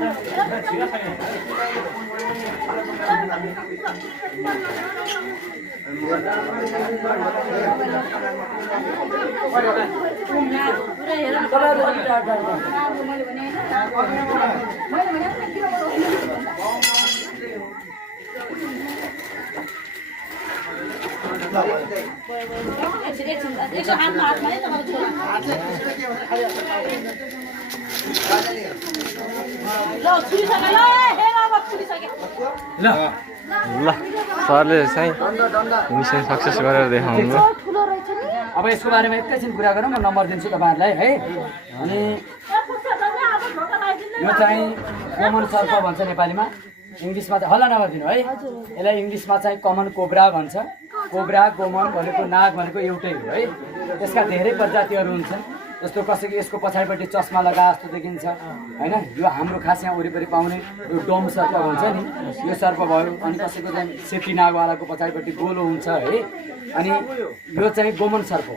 ल सरले चाहिँ मिसन सक्सेस गरेर देखाउनु। अब यसको बारेमा एकैछिन कुरा गरौँ, म नम्बर दिन्छु तपाईँहरूलाई है। अनि यो चाहिँ कमन सर्प भन्छ नेपालीमा, इङ्ग्लिसमा चाहिँ हल्ला नगरिदिनु है। यसलाई इङ्ग्लिसमा चाहिँ कमन कोब्रा भन्छ। कोब्रा गोमन भनेको नाग भनेको एउटै हो है। यसका धेरै प्रजातिहरू हुन्छन्। जस्तो कसैको यसको पछाडिपट्टि चस्मा लगा जस्तो देखिन्छ होइन। यो हाम्रो खास यहाँ वरिपरि पाउने यो डोम सर्प भन्छ नि, यो सर्प भयो। अनि कसैको चाहिँ सेफ्टी नागवालाको पछाडिपट्टि गोलो हुन्छ है। अनि यो चाहिँ गोमन सर्प हो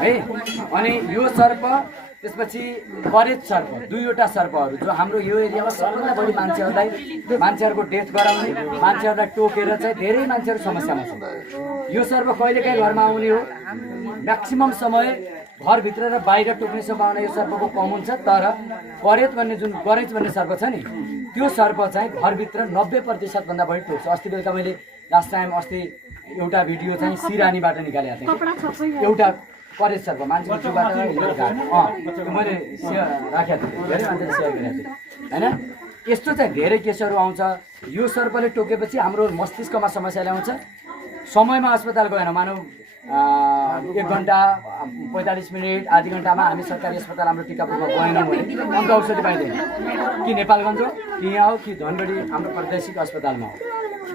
है। अनि यो सर्प त्यसपछि परेत सर्प, दुईवटा सर्पहरू जो हाम्रो यो एरियामा सबभन्दा बढी मान्छेहरूको डेथ गराउने, मान्छेहरूलाई टोकेर चाहिँ धेरै मान्छेहरू समस्यामा छन्। यो सर्प कहिलेकाहीँ घरमा आउने हो, म्याक्सिमम समय घरभित्र र बाहिर टोक्ने सम्भावना यो सर्पको कम हुन्छ। तर परेत भन्ने जुन गरेज भन्ने सर्प छ नि, त्यो सर्प चाहिँ घरभित्र 90% भन्दा बढी टोक्छ। अस्ति बेलुका मैले लास्ट टाइम एउटा भिडियो चाहिँ सिरानीबाट निकालेको थिएँ। एउटा परेत सर्प मान्छेको जिउबाट मैले राखेको थिएँ, धेरै मान्छेले सेयर गरेको थिएँ होइन। यस्तो चाहिँ धेरै केसहरू आउँछ। यो सर्पले टोकेपछि हाम्रो मस्तिष्कमा समस्या ल्याउँछ। समयमा अस्पताल गएन, मानव 1 घन्टा 45 मिनट आधी घन्टामा हामी सरकारी अस्पताल हाम्रो टिकापुरमा गएनौँ भने अन्त औषधि पाइँदैन। कि नेपालगञ्ज हो कि यहाँ हो कि धनगढी हाम्रो प्रादेशिक अस्पतालमा हो,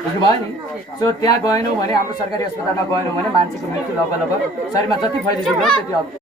बुझ्नुभयो नि। सो त्यहाँ गएनौँ भने, हाम्रो सरकारी अस्पतालमा गएनौँ भने मान्छेको मृत्यु लगभग शरीरमा जति फैलिदियो त्यति